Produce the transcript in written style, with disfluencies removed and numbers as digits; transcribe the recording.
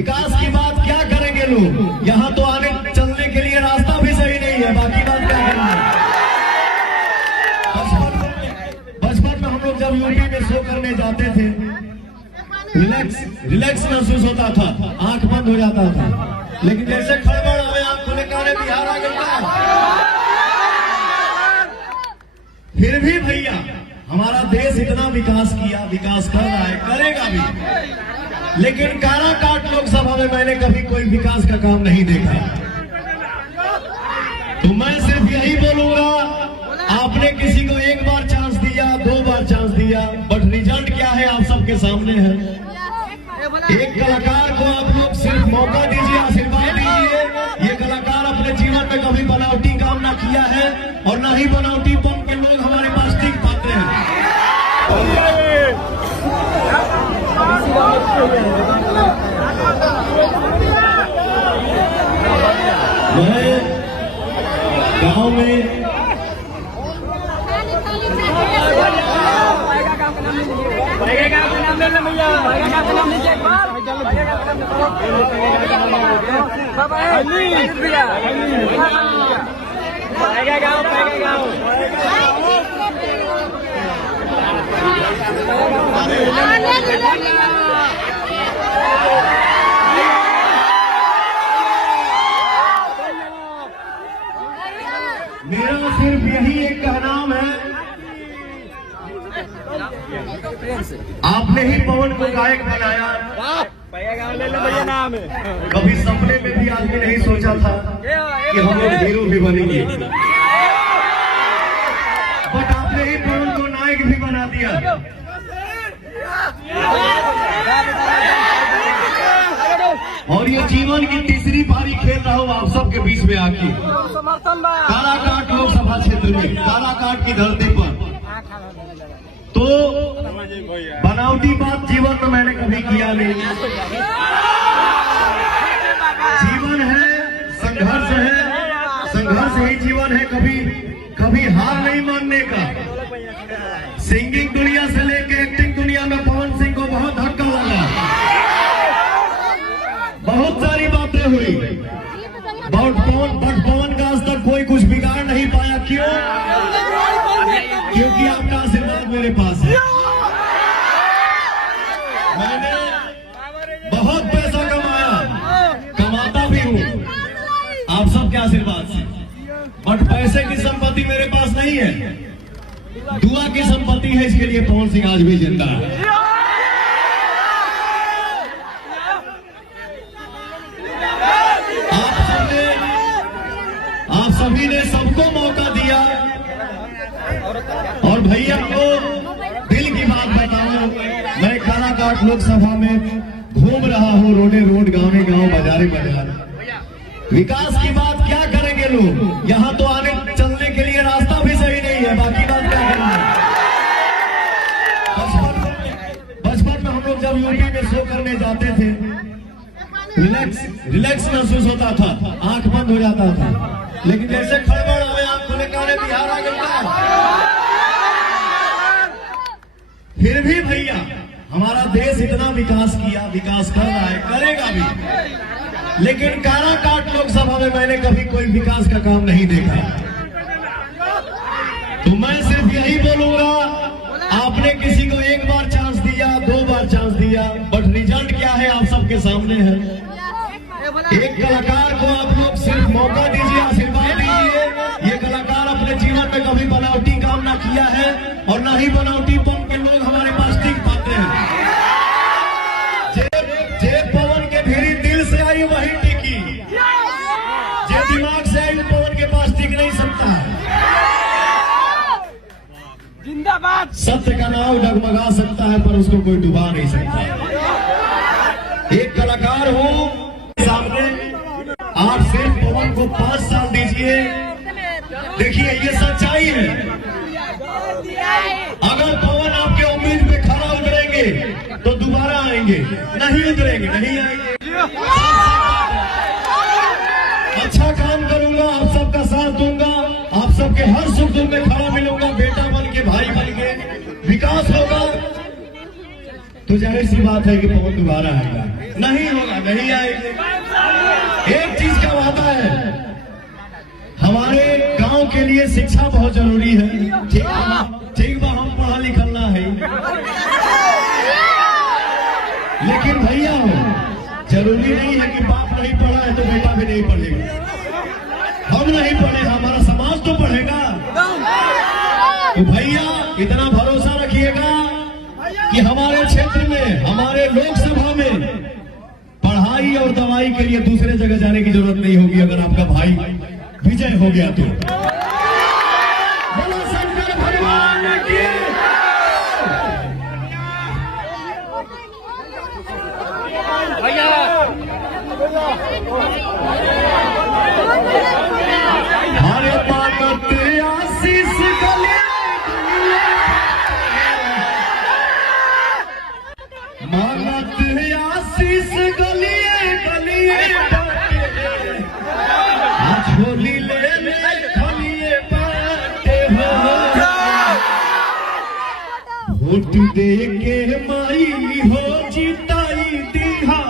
विकास की बात क्या करेंगे लोग? यहाँ तो आने चलने के लिए रास्ता भी सही नहीं है, बाकी बात क्या करेंगे? बचपन में हम लोग जब यूपी में शो करने जाते थे, रिलैक्स महसूस होता था, आंख बंद हो जाता था। लेकिन जैसे खड़बड़ आए आंख खुले कारे बिहार आ गया। फिर भी भैया हमारा देश इतना विकास किया, विकास कर रहा है, करेगा भी। लेकिन काराकाट लोकसभा में मैंने कभी कोई विकास का काम नहीं देखा। तो मैं सिर्फ यही बोलूंगा, आपने किसी को एक बार चांस दिया, 2 बार चांस दिया, बट रिजल्ट क्या है आप सबके सामने है। एक कलाकार को आप लोग सिर्फ मौका दीजिए, आशीर्वाद दीजिए। ये कलाकार अपने जीवन में कभी बनावटी काम ना किया है और ना ही बनावटीपन के लोग हमारे पास टिक पाते हैं। मैं गांव में मेरा सिर्फ यही एक कहनाम है, आपने ही पवन को गायक बनाया। कभी सपने में भी आदमी नहीं सोचा था कि हम लोग हीरो भी बनेंगे, बट आपने ही पवन को नायक भी बना दिया। और ये जीवन की तीसरी पारी खेल रहा हूँ आप सबके बीच में आके, काराकाट लोकसभा क्षेत्र में, काराकाट की धरती पर। तो बनावटी बात जीवन में मैंने कभी किया नहीं। जीवन है, संघर्ष है, संघर्ष ही जीवन है। कभी हार नहीं मानने का। सिंगिंग दुनिया से लेके एक्टिंग दुनिया में पवन सिंह को बहुत धक्का लगा, बहुत सारी बातें हुई, बट पवन का आज तक कोई कुछ बिगाड़ नहीं पाया। क्यों? क्योंकि आपका आशीर्वाद मेरे पास है। मैंने बहुत पैसा कमाया, कमाता भी हूँ आप सबके आशीर्वाद से, बट पैसे की संपत्ति मेरे पास नहीं है, दुआ की संपत्ति है। इसके लिए पवन सिंह आज भी जिंदा है। आप सभी ने सबको मौका दिया। और भैया को दिल की बात बताऊं, मैं काराकाट लोकसभा में घूम रहा हूँ, रोडे रोड, गाँव गाँव, बाजारे बाजार। विकास की बात क्या करेंगे लोग? यहाँ तो आने चलने के लिए रास्ता भी सही नहीं है, बाकी बात क्या करेंगे? बचपन में हम लोग जब यूपी में शो करने जाते थे, रिलैक्स महसूस होता था, आंख बंद हो जाता था। लेकिन जैसे खड़बड़ आए आंख खुले कारे बिहार आ गया। फिर भी भैया हमारा देश इतना विकास किया, विकास कर रहा है, करेगा भी। लेकिन काराकाट लोकसभा में मैंने कभी कोई विकास का काम नहीं देखा। तो मैं सिर्फ यही बोलूंगा, आपने किसी को एक बार चांस दिया, 2 बार चांस दिया, बट रिजल्ट क्या है आप सबके सामने है। एक कलाकार को आप लोग सिर्फ मौका दीजिए, आशीर्वाद दीजिए। ये कलाकार अपने जीवन में कभी बनावटी काम ना किया है और ना ही बनावटीपन के लोग हमारे पास टिक पाते हैं। जे पवन के भीरी दिल से आई वही टिकी, जे दिमाग से आई पवन के पास टिक नहीं सकता। जिंदाबाद। सत्य का नाव डगमगा सकता है पर उसको कोई डुबा नहीं सकता। एक कलाकार हूँ सामने, आप सिर्फ पवन को 5 साल दीजिए। देखिए ये सच्चाई है। अगर पवन आपके उम्मीद पे खरा उतरेंगे तो दोबारा आएंगे, नहीं उतरेंगे नहीं आएंगे। अच्छा काम करूंगा, आप सबका साथ दूंगा, आप सबके हर सुख दुख में खड़ा मिलूंगा, बेटा बन के, भाई बन के। विकास होगा तो जाहिर सी बात है कि पवन दोबारा आएगा। नहीं होगा, नहीं आएगा। एक चीज का वादा है, हमारे गांव के लिए शिक्षा बहुत जरूरी है। ठीक बा, हम पढ़ा लिखना है, लेकिन भैया जरूरी नहीं है कि बाप नहीं पढ़ा है तो बेटा भी नहीं पढ़ेगा। हम नहीं पढ़े, हमारा समाज तो पढ़ेगा। तो भैया इतना भरोसा रखिएगा कि हमारे क्षेत्र में, हमारे लोकसभा में पढ़ाई और दवाई के लिए दूसरे जगह जाने की जरूरत नहीं होगी अगर आपका भाई विजय हो गया तो। बोलो शंकर भगवान की। हरे पाकत आशीष गले मानत आशीष गलिए गलिए झोली ले खलिए बाटे हो। वोट दे के माई हो जिताई दिहा